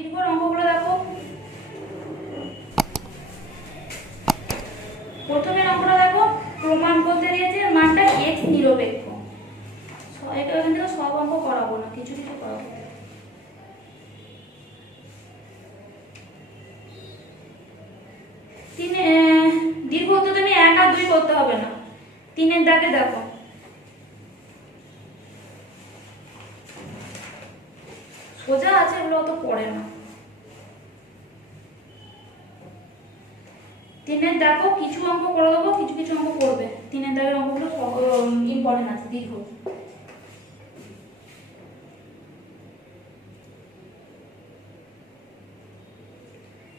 দীর্ঘর অঙ্কগুলো দেখো। প্রথমের অঙ্কটা দেখো, প্রমাণ বলতে দিয়েছে মানটা x নিরপেক্ষ। এটা এখান থেকে সব অঙ্ক করাবো না, কিছু কিছু করাবো। দীর্ঘ তো তুমি 1 আর 2 করতে হবে না। 3-এর দাগে দেখো, সোজা আছে, এগুলো অত পড়ে না। 3-এর দেখো, কিছু অঙ্ক করে দেবো, কিছু কিছু অঙ্ক করবে। 3-এর দাগের অঙ্কগুলো ইম্পর্টেন্ট আছে। দীর্ঘ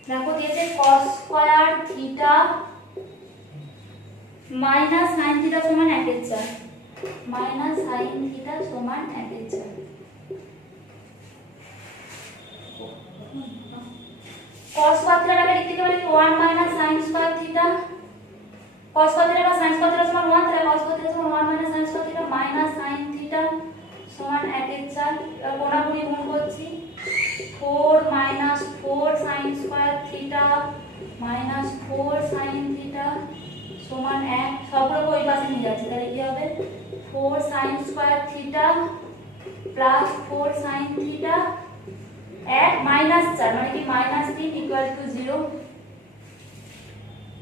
দেখো দিয়েছে cos square theta minus sin theta সমান 1/4, মাইনাস sin থিটা সমান 1/4। cos স্কয়ার থিটাটাকে লিখতে পারি 1 minus sin square theta. cos square theta বা sin স্কয়ার থিটা সমান 1, তাহলে cos স্কয়ার থিটা সমান 1 minus sin square theta minus sin theta সমান 1/4। এবার কোণাকুণি গুণ করছি, 4 minus 4 sin square theta minus 4 sin theta সমান 1। সবগুলো ওই পাশে নিয়ে যাচ্ছে, তাহলে কি হবে 4 sin square theta plus 4 sin theta 1 minus 4 মানে কি মাইনাস 3 ইকুয়াল টু 0।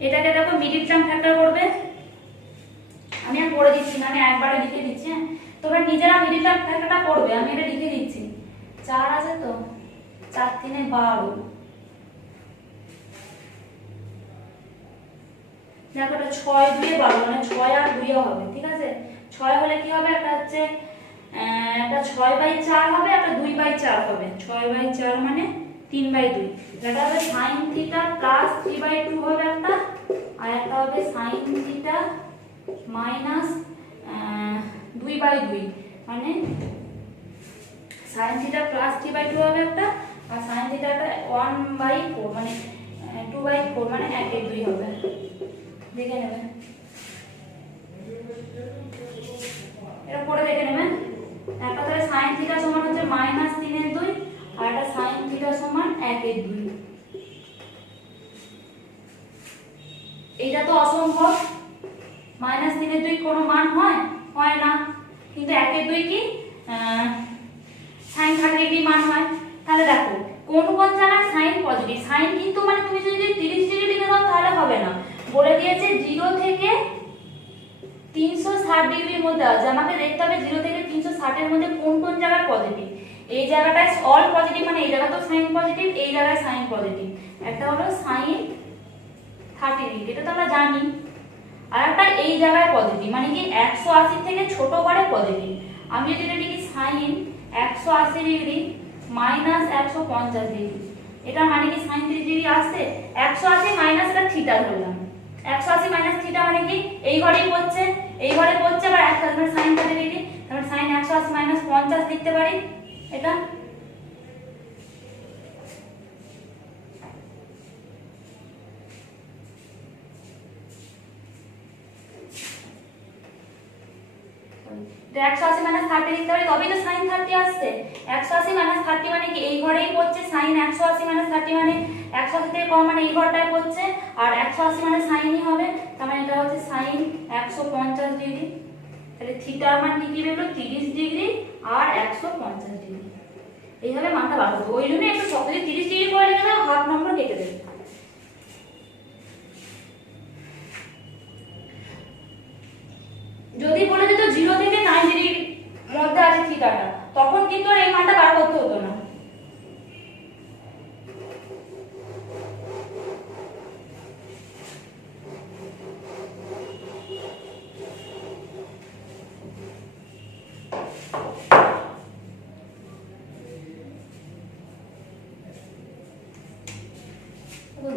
এটাকে দেখো মিডিল টার্ম ফ্যাক্টর করবে। আমি আর করে দিচ্ছি না, আমি একবারে লিখে দিচ্ছি। হ্যাঁ, তোমরা নিজেরা মিডিল টার্ম ফ্যাক্টরটা করবে, আমি এটা লিখে দিচ্ছি। 4 আছে তো, 4 3 12। দেখো এটা 6 2 12 মানে 6 আর 2 হবে, ঠিক আছে। 6 হলে কি হবে, একটা হচ্ছে একটা 6/4 হবে, একটা 2/4 হবে। 6/4 মানে 3/2। এটা হবে sin থিটা প্লাস 3/2 হবে একটা, আর একটা হবে sin থিটা মাইনাস 2/2 মানে sin থিটা প্লাস 3/2 হবে একটা, আর sin থিটাটা 1/4 মানে 2/4 মানে 1/2 হবে। দেখে নেবেন, এটা পড়ে দেখে নেবেন। একটা তাহলে sin থিটা সমান হচ্ছে মাইনাস 3/2, আর একটা sin থিটা সমান 1/2। এইটা তো অসম্ভব, মাইনাস 3/2 কোনো মান হয় না, কিন্তু 1/2 কি sin 30 ডিগ্রি মান হয়। তাহলে দেখো কোন কোন জায়গায় sin পজিটিভ, sin কিন্তু মানে তুমি যদি 30 ডিগ্রি লিখে দাও তাহলে হবে না, বলে দিয়েছে 0 থেকে 360 ডিগ্রির মধ্যে আছে। আমাকে দেখতে হবে 0 থেকে 360 এর মধ্যে কোন কোন জায়গায় পজিটিভ। এই জায়গাটায় অল পজিটিভ মানে এই জায়গাতেও sin পজিটিভ, এই জায়গায় sin পজিটিভ। একটা হলো sin 30 ডিগ্রি, এটা তো আমরা জানি। আর একটা এই জায়গায় পজিটিভ মানে কি 180 থেকে ছোট করে পজিটিভ। আমি যদি এটা লিখি sin 180 ডিগ্রি মাইনাস 150 ডিগ্রি, এটা মানে কি sin 30 ডিগ্রি আসছে। 180 মাইনাস এটা থিটা ধরলাম, 180 মাইনাস থিটা মানে কি এই ঘরেই পড়ছে, এই ঘরে পড়ছে, আবার 180 মানে sin 30 ডিগ্রি, তাহলে sin 180 মাইনাস 50 লিখতে পারি এটা। তো 180 মাইনাস 30 লিখতে পারি, তবেই তো sin 30 আসছে। 180 মাইনাস 30 মানে কি এই ঘরেই পড়ছে, sin 180 মাইনাস 30 মানে 180 থেকে কম মানে এই ঘরটায় পড়ছে, আর 180 মানে সাইনই হবে, তার মানে এটা হচ্ছে sin 150 ডিগ্রি। তাহলে থিটার মান কি বেরোলো 30 ডিগ্রি আর 150 ডিগ্রি। এইভাবে মানটা বার করতে, ওই জন্য একটু সব যদি 30 ডিগ্রি করে লিখে দাও হাফ নম্বর কেটে দেবে। যদি বলে দিত 0 থেকে 90 ডিগ্রির মধ্যে আছে থিটাটা, তখন কিন্তু আর এই মানটা বার করতে হতো না।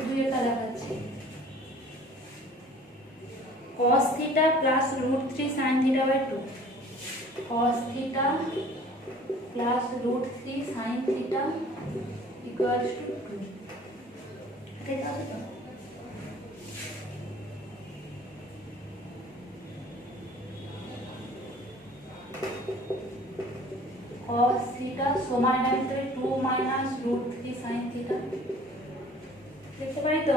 দুইটা দেখাচ্ছি, cos theta plus √3 sin theta by 2, cos theta plus √3 sin theta equals to 2। ঠিক আছে তো, cos থিটা সমান এটা ভিতরে 2 মাইনাস রুট 3 sin থিটা দেখতে পারি তো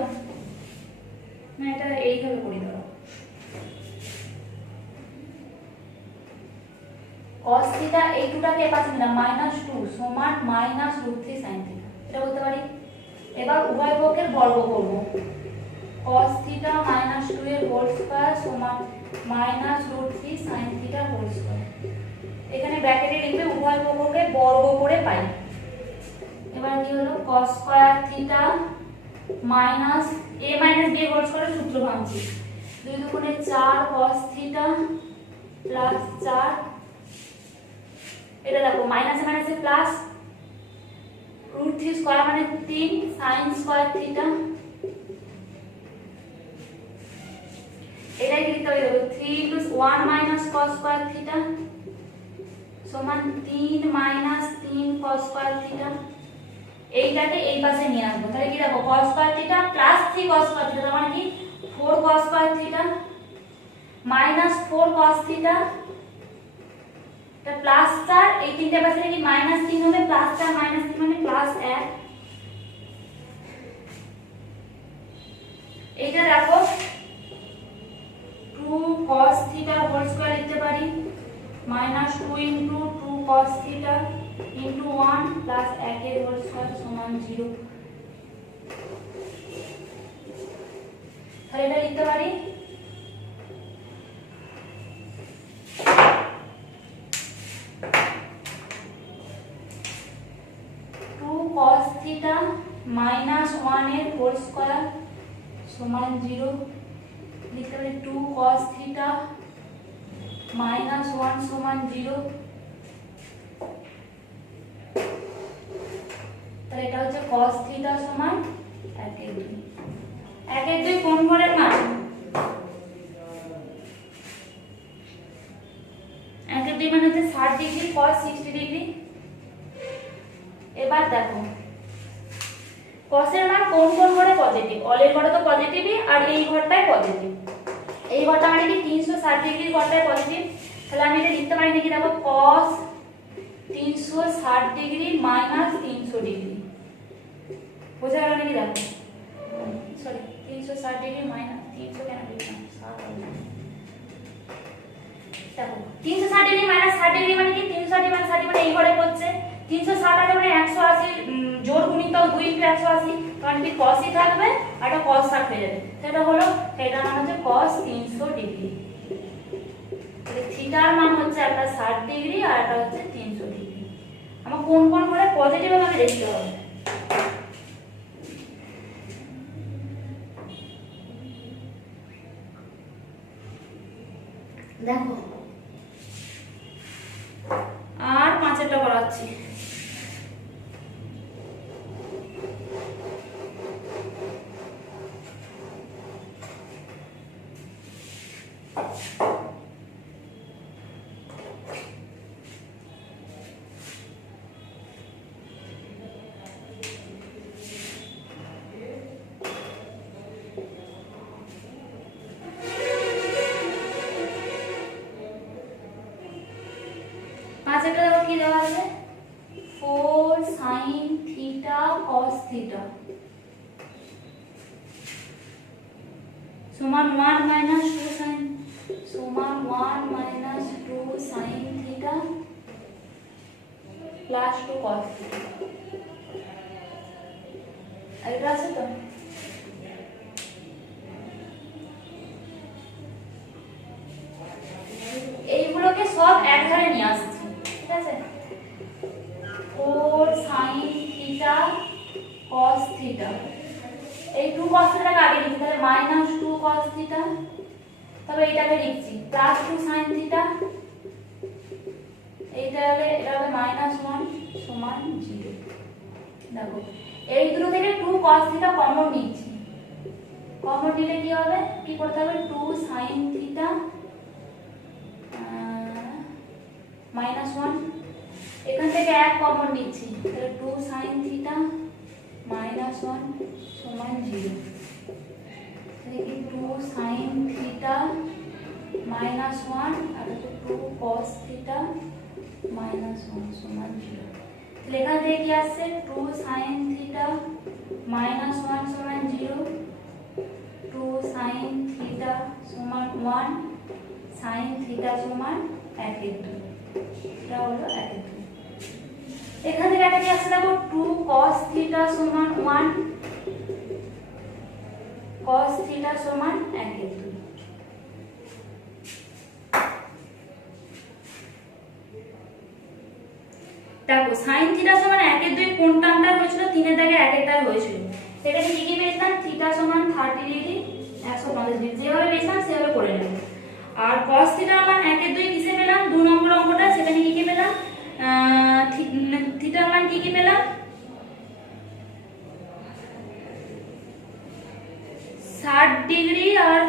না এটা এইভাবে করে দাও cos থিটা এই দুটাকে পাশে নিলাম -2 সমান মাইনাস রুট 3 sin থিটা এটা বলতে পারি এবার উভয় পক্ষের বর্গ করব cos থিটা -2 এর হোল স্কয়ার সমান minus root 3 sin theta whole square এখানে ব্র্যাকেটে লিখবে উভয় পক্ষকে বর্গ করে পাই এবার কি হলো cos square theta minus a minus b whole স্কয়ারের সূত্র ভাঙছি 2 দুগুণে 4 cos থিটা প্লাস 4 এটা দেখো মাইনাসে মাইনাসে প্লাস রুট 3 স্কয়ার মানে 3 sin স্কয়ার থিটা এটাই লিখতে হবে 3 + 1 মাইনাস cos স্কয়ার থিটা সমান 3 মাইনাস 3 cos স্কয়ার থিটা এইটাকে এই পাশে নিয়ে আসবো তাহলে কি দেখো cos square theta plus 3 cos square theta মানে কি 4 cos square theta minus 4 cos theta এটা প্লাস 4 এই তিনটে পাশে কি মাইনাস 3 হবে প্লাস 4 মাইনাস 3 মানে প্লাস 1 এইটা দেখো 2 cos থিটা হোল স্কয়ার লিখতে পারি -2 * 2 cos থিটা * 1 প্লাস 1 এর হোল স্কয়ার সমান 0 তাহলে এটা লিখতে পারি 2 cos থিটা -1 এর হোল স্কয়ার সমান 0 লিখতে পারি 2 cos থিটা -1 সমান 0 তাহলে এটা হচ্ছে cos থিটা সমান 1/2 1/2 কোন ঘরের মান 1/2 মানে হচ্ছে 60 ডিগ্রি cos 60 ডিগ্রি এবার দেখো cos এর মান কোন কোন ঘরে পজিটিভ অলের ঘরে তো পজিটিভই আর এই ঘরটাই পজিটিভ এই ঘরটা মানে কি 360 ডিগ্রির ঘরটাই পজিটিভ তাহলে আমি এটা লিখতে পারি নাকি দেখো cos 360 ডিগ্রি মাইনাস 300 ডিগ্রি বোঝা গেল নাকি দেখো সরি 360 ডিগ্রি মাইনাস 300 কেন লিখলাম 60 দেখো 360 ডিগ্রি মাইনাস 60 ডিগ্রি মানে কি 360 মাইনাস 60 মানে এই ঘরে পড়ছে 360 আছে মানে 180 জোড় গুণিতক 2 * 180 কারণ কি cos ই থাকবে আর এটা cos 60 হয়ে যাবে সেটা হলো এটা মান হচ্ছে cos 300 ডিগ্রি তাহলে থিটার মান হচ্ছে একটা 60 ডিগ্রি আর এটা হচ্ছে 300 ডিগ্রি আমার কোন কোন ঘরে পজিটিভ আমাকে দেখতে হবে দেখো আর 5টা করাচ্ছি পাঁচটা দেখো কি দেওয়া আছে 4 sin থিটা cos থিটা সমান 1 মাইনাস 2 sin সমান 1 minus 2 sin theta plus 2 cos theta এটা আছে তো এইগুলোকে সব এক ধারে নিয়ে আসছি ঠিক আছে 4 sin থিটা cos থিটা এই 2 cos থিটাকে আগে লিখি তাহলে -2 cos থিটা তবে এটাকে লিখছি +2 sin থিটা এইটা হলে এটা হবে -1 সমান 0 দেখো এই দুটো থেকে 2 cos থিটা কমন নিচ্ছি কমন নিলে কি হবে কি করতে হবে 2 sin থিটা -1 এখান থেকে এক কমন নিচ্ছি তাহলে 2 sin থিটা -1 সমান 0 তাহলে কি 2 sin থিটা -1 আর 2 cos থিটা মাইনাস 1 সমান 0। তাহলে এখান থেকে কি আসছে 2 sin থিটা মাইনাস 1 সমান 0, 2 sin থিটা সমান 1, sin থিটা সমান 1/2। এটা হলো 1/2। এখান থেকে একটা কি আসছে দেখো 2 cos থিটা সমান 1, cos থিটা সমান 1/2। দেখো sin থিটা সমান 1/2 কোন টার্মটা হয়েছিল 3 এর দাগে 1 টার হয়েছিল। সেটাকে কি কি পেয়েছিলাম থিটা সমান 30 ডিগ্রি 150 ডিগ্রি, যেভাবে পেয়েছিলাম সেভাবে করে নেব। আর cos থিটা মান 1/2 কিসে পেলাম 2 নম্বর অঙ্কটা, সেখানে কি কি পেলাম থিটার মান কি কি পেলাম 60 ডিগ্রি আর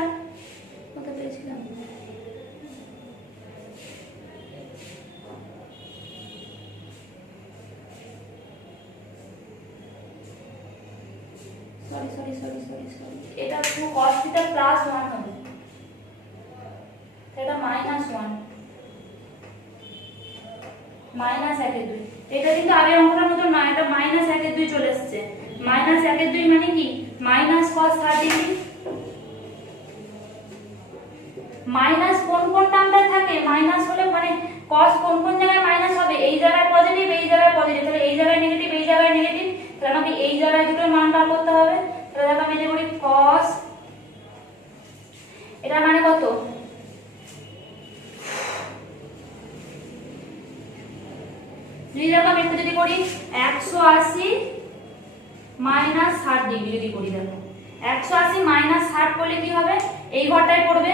কত পেয়েছিলাম সরি এটা পুরো cos থিটা প্লাস 1 হবে, এটা মাইনাস 1 মাইনাস 1/2। এটা কিন্তু আগের অঙ্কটার মতো না, এটা মাইনাস 1/2 চলে আসছে। মাইনাস 1/2 মানে কি মাইনাস cos 30 ডিগ্রি। মাইনাস কোন কোন টার্মটা থাকে মাইনাস হলে মানে cos কোন কোন জায়গায় মাইনাস হবে, এই জায়গায় পজিটিভ এই জায়গায় পজিটিভ, তাহলে এই জায়গায় নেগেটিভ এই জায়গায় নেগেটিভ, তাহলে আমাকে এই জায়গায় দুটোর মান বার করতে হবে। তাহলে দেখো আমি যে করি cos, এটা মানে কত যদি দেখো আমি একটু যদি করি 180 মাইনাস 60 ডিগ্রি যদি করি, দেখো 180 মাইনাস 60 করলে কি হবে এই ঘরটায় পড়বে,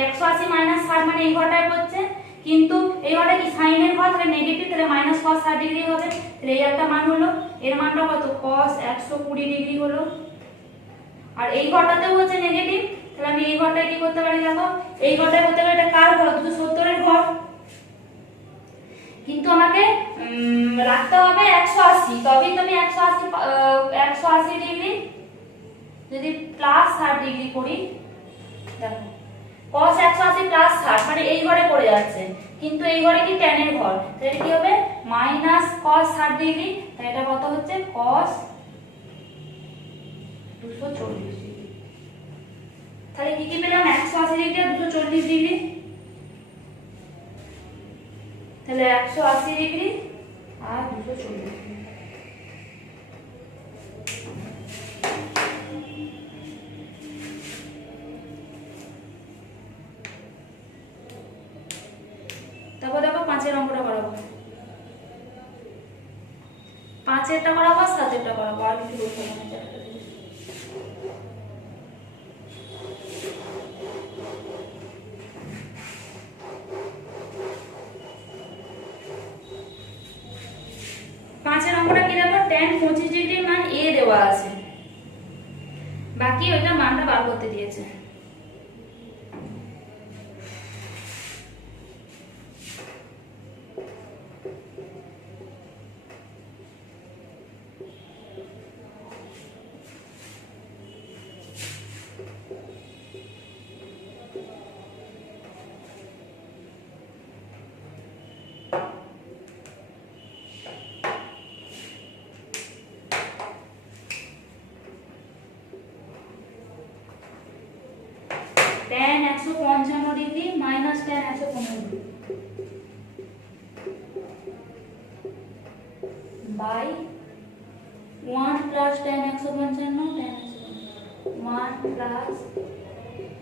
180 মাইনাস 60 মানে এই ঘরটায় পড়ছে, কিন্তু এই ঘরটা কি সাইনের ঘর, তাহলে নেগেটিভ, তাহলে মাইনাস cos 60 ডিগ্রি হবে। তাহলে এই একটা মান হলো, এর মানটা কত cos 120 ডিগ্রি হলো। আর এই ঘরটাতেও হচ্ছে নেগেটিভ, তাহলে আমি এই ঘরটায় কি করতে পারি দেখো এই ঘরটায় করতে পারি, এটা কার ঘর 270 এর ঘর, কিন্তু আমাকে রাখতে হবে 180, তবেই তুমি 180 ডিগ্রি যদি প্লাস 60 ডিগ্রি করি, দেখো cos 180 প্লাস 60 মানে এই ঘরে পড়ে যাচ্ছে, কিন্তু এই ঘরে কি tan এর ঘর, তাহলে কি হবে মাইনাস cos 60 ডিগ্রি, তাই এটা কত হচ্ছে cos 240 ডিগ্রি। তাহলে কি কি পেলাম 180 ডিগ্রি আর 240 ডিগ্রি, তাহলে 180 ডিগ্রি আর 240 ডিগ্রি। তারপর দেখো 5 অঙ্কটা করাবো, 5 করাবো 7 করাবো, আর কিছু বলতে হবে না। অঙ্কটা কি দেখো tan 25 ডিগ্রির মান a দেওয়া আছে, বাকি ওইটা মানটা বার করতে দিয়েছে। tan 155 degree minus tan 115 by 1 plus tan 155 tan 1 plus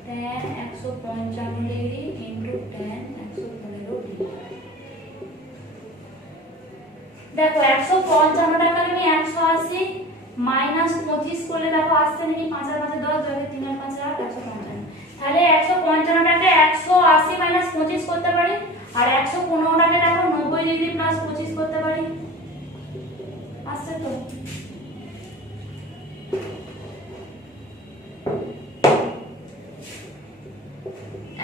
tan 155 degree into tan 115 degree. দেখো 155 টাকা আমি 180 মাইনাস 25 করলে দেখো আসছে নাকি 5 আর 5 10 যাবে 3 আর 5 8 155, তাহলে 155 টাকে 180 মাইনাস 25 করতে পারি, আর 115 টাকে দেখো 90 ডিগ্রি প্লাস 25 করতে পারি, আসছে তো।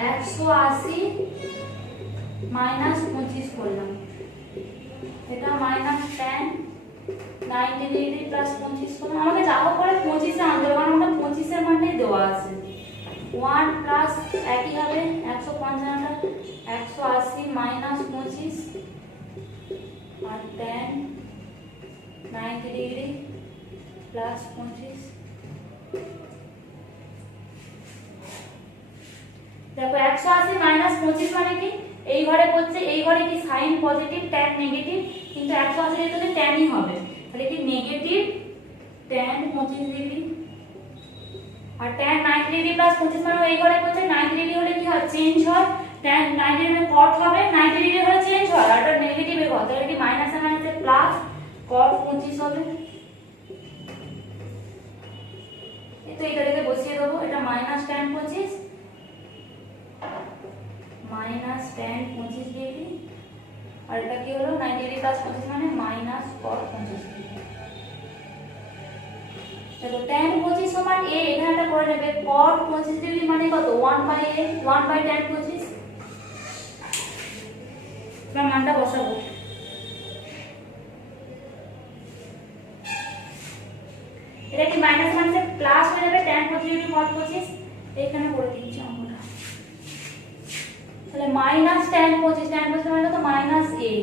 একশো আশি মাইনাস 25 করলাম, এটা মাইনাস tan 90 ডিগ্রি প্লাস 25 করলাম, আমাকে যা হোক করে 25 এ আনতে হবে, কারণ আমাদের 25 এর মানটাই দেওয়া আছে। 1 প্লাস একই হবে 155 180 মাইনাস 25 আর tan 90 ডিগ্রি প্লাস 25। দেখো 180 মাইনাস 25 মানে কি এই ঘরে পড়ছে, এই ঘরে কি সাইন পজিটিভ ট্যান নেগেটিভ, কিন্তু 180 এর জন্য ট্যানই হবে, তাহলে কি নেগেটিভ ট্যান 25 ডিগ্রি। আর ট্যান 90 ডিগ্রি প্লাস 25 মানে এই ঘরে পড়ছে 90 ডিগ্রি হলে কি হয় চেঞ্জ হয়, ট্যান 90 ডিগ্রি কট হবে, 90 ডিগ্রি হলে চেঞ্জ হয়, আর এটা নেগেটিভ এর কথা, তাহলে কি মাইনাস এ মাইনাসে প্লাস কট 25 হবে। তো এটা থেকে বসিয়ে দেবো, এটা minus tan 25 minus tan 25 degree, আর এটা কি হলো 90 ডিগ্রি প্লাস 25 মানে মাইনাস কট 25 ডিগ্রি। দেখো ট্যান 25 সমান a, এখানে এটা করে নেবে কট 25 ডিগ্রি মানে কত 1/a 1/tan 25। এবার মানটা বসাবো, এটা কি মাইনাস মাইনাসে প্লাস হয়ে যাবে tan 25 ডিগ্রি কট 25, এখানে করে দিচ্ছি অঙ্কটা, তাহলে মাইনাস tan 25 মানে কত minus a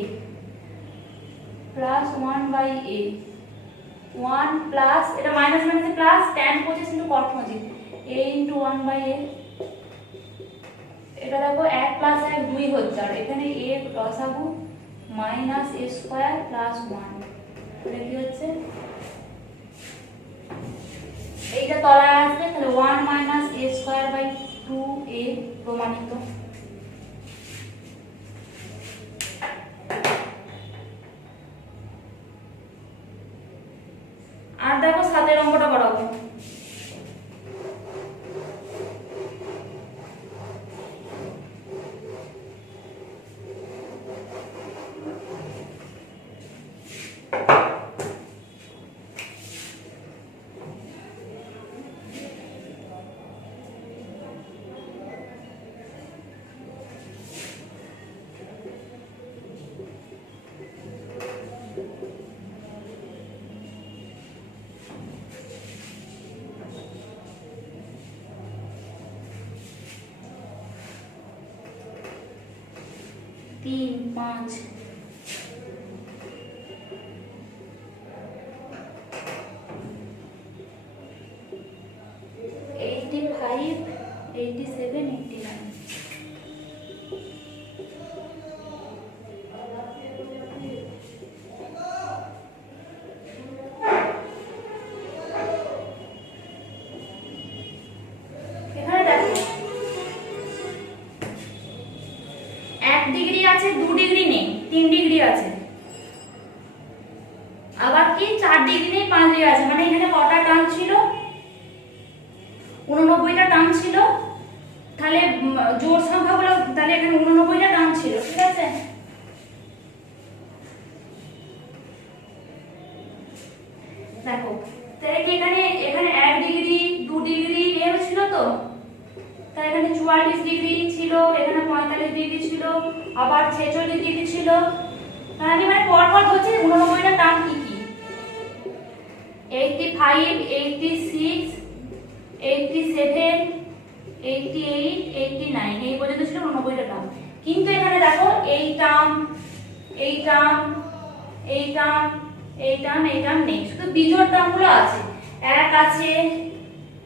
plus 1/a 1 plus এটা মাইনাস মাইনাসে plus tan 25 into cot 25 a into 1/a, এটা দেখো 1 প্লাস 1 2 হচ্ছে, আর এখানে a লসাগু মাইনাস a স্কয়ার প্লাস 1, এটা কি হচ্ছে এইটা তলায় আসবে, তাহলে 1 minus a square by 2a প্রমাণিত। আর দেখো 7 এর অঙ্কটা করাবো, तीन पाँच एट्टी फाइव 87 89। ডিগ্রি আছে 2 ডিগ্রি নেই 3 ডিগ্রি আছে, আবার কি 4 ডিগ্রি নেই 5 ডিগ্রি আছে, মানে এখানে কটা টার্ম ছিল 89টা টার্ম ছিল, তাহলে জোড় সংখ্যাগুলো তাহলে এখানে 89টা টার্ম ছিল, ঠিক আছে। দেখো তাহলে কি এখানে 1 ডিগ্রি 2 ডিগ্রি এর ছিল, তো তাই এখানে 44 ডিগ্রি ছিল, এখানে 45 ডিগ্রি ছিল, আবার 46 ডিগ্রি ছিল, তাহলে মানে পরপর হচ্ছে 89টা টার্ম কি কি 85 86 87 88 89 এই পর্যন্ত ছিল 89টা টার্ম। কিন্তু এখানে দেখো এই টার্ম এই টার্ম এই টার্ম এই টার্ম এই টার্ম নেই, শুধু বিজোড় টার্মগুলো আছে, 1 আছে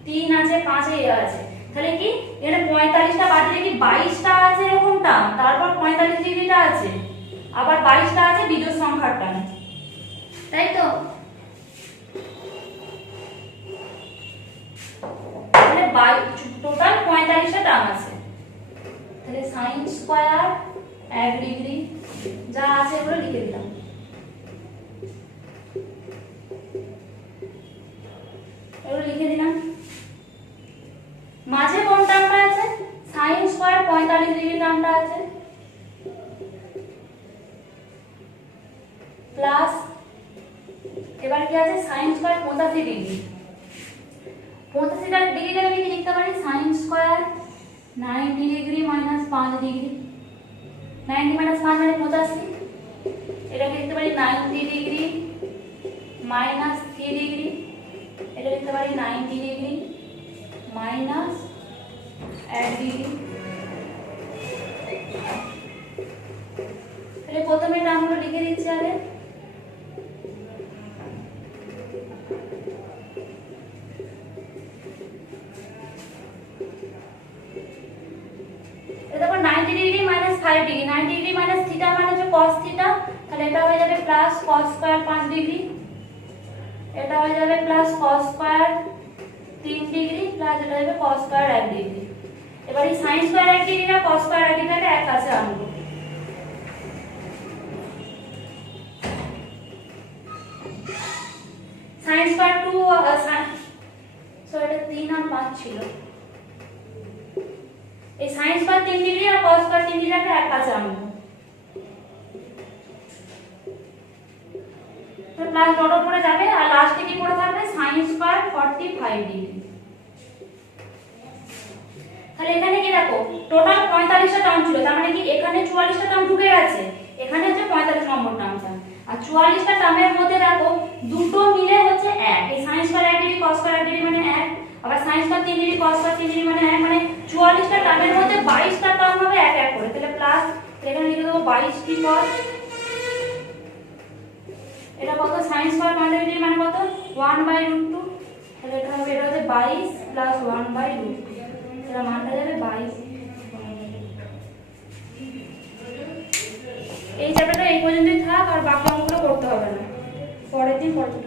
3 আছে 5 এই আছে, তাহলে কি এখানে 45টা বাদ দিলে কি 22টা আছে এরকম টার্ম, তারপর 45 ডিগ্রিটা আছে, আবার 22টা আছে বিজোড় সংখ্যার টার্ম, তাই তো। তাহলে টোটাল 45টা টার্ম আছে, তাহলে sin স্কয়ার 1 ডিগ্রি যা আছে এগুলো লিখে দিলাম, এগুলো লিখে দিলাম। মাঝে কোন টার্মটা আছে sin স্কয়ার 45 ডিগ্রি টার্মটা আছে, প্লাস এবার কি আছে sin স্কয়ার 85 ডিগ্রি, 85 ডিগ্রিটা আমি কি লিখতে পারি sin square 90 degree minus 5 degree, 90 minus 5 মানে 85, এটাকে লিখতে পারি 90 ডিগ্রি মাইনাস 3 ডিগ্রি, এটা লিখতে পারি 90 ডিগ্রি মাইনাস 1 ডিগ্রি। তাহলে প্রথমে টার্মগুলো লিখে দিচ্ছি আগে, 5 ডিগ্রি, 90 ডিগ্রি মাইনাস থিটা মানে হচ্ছে cos থিটা, তাহলে এটা হয়ে যাবে প্লাস cos স্কয়ার 5 ডিগ্রি, এটা হয়ে যাবে plus cos square 3 degree plus এটা হবে cos স্কয়ার 1 ডিগ্রি। এবার এই sin স্কয়ার 1 ডিগ্রি আর cos স্কয়ার 1 ডিগ্রিটাকে এক কাছে আনবো। sin স্কয়ার 2 এটা 3 আর 5 ছিল, এই sin স্কয়ার 3 ডিগ্রি আর cos স্কয়ার 3 ডিগ্রিটাকে এক কাছে আনবো, তো প্লাস ডট উপরে যাবে আর লাস্টে কি পড়ে থাকবে sin স্কয়ার 45 ডিগ্রি। তাহলে এখানে কি দেখো টোটাল 45টা টার্ম ছিল, তার মানে কি এখানে 44টা টার্ম ঢুকে গেছে, এখানে হচ্ছে 45 নম্বর টার্মটা, আর 44টা টার্মের মধ্যে দেখো দুটো মিলে হচ্ছে 1, এই sin square 1 degree cos square 1 degree মানে 1, আবার sin square 3 degree cos square 3 degree মানে 1, মানে 44টা টার্মের মধ্যে 22টা টার্ম হবে 1 1 করে, তাহলে প্লাস এখানে লিখে দেবো 22টি cos, এটা কত sin স্কয়ার 45 ডিগ্রি মানে কত 1/√2, তাহলে এটা হবে 22 প্লাস 1/√2, এটা মানটা যাবে 22। এই চ্যাপ্টারটা এই পর্যন্তই থাক, আর বাকি অঙ্কগুলো করতে হবে না, পরের দিন পড়তে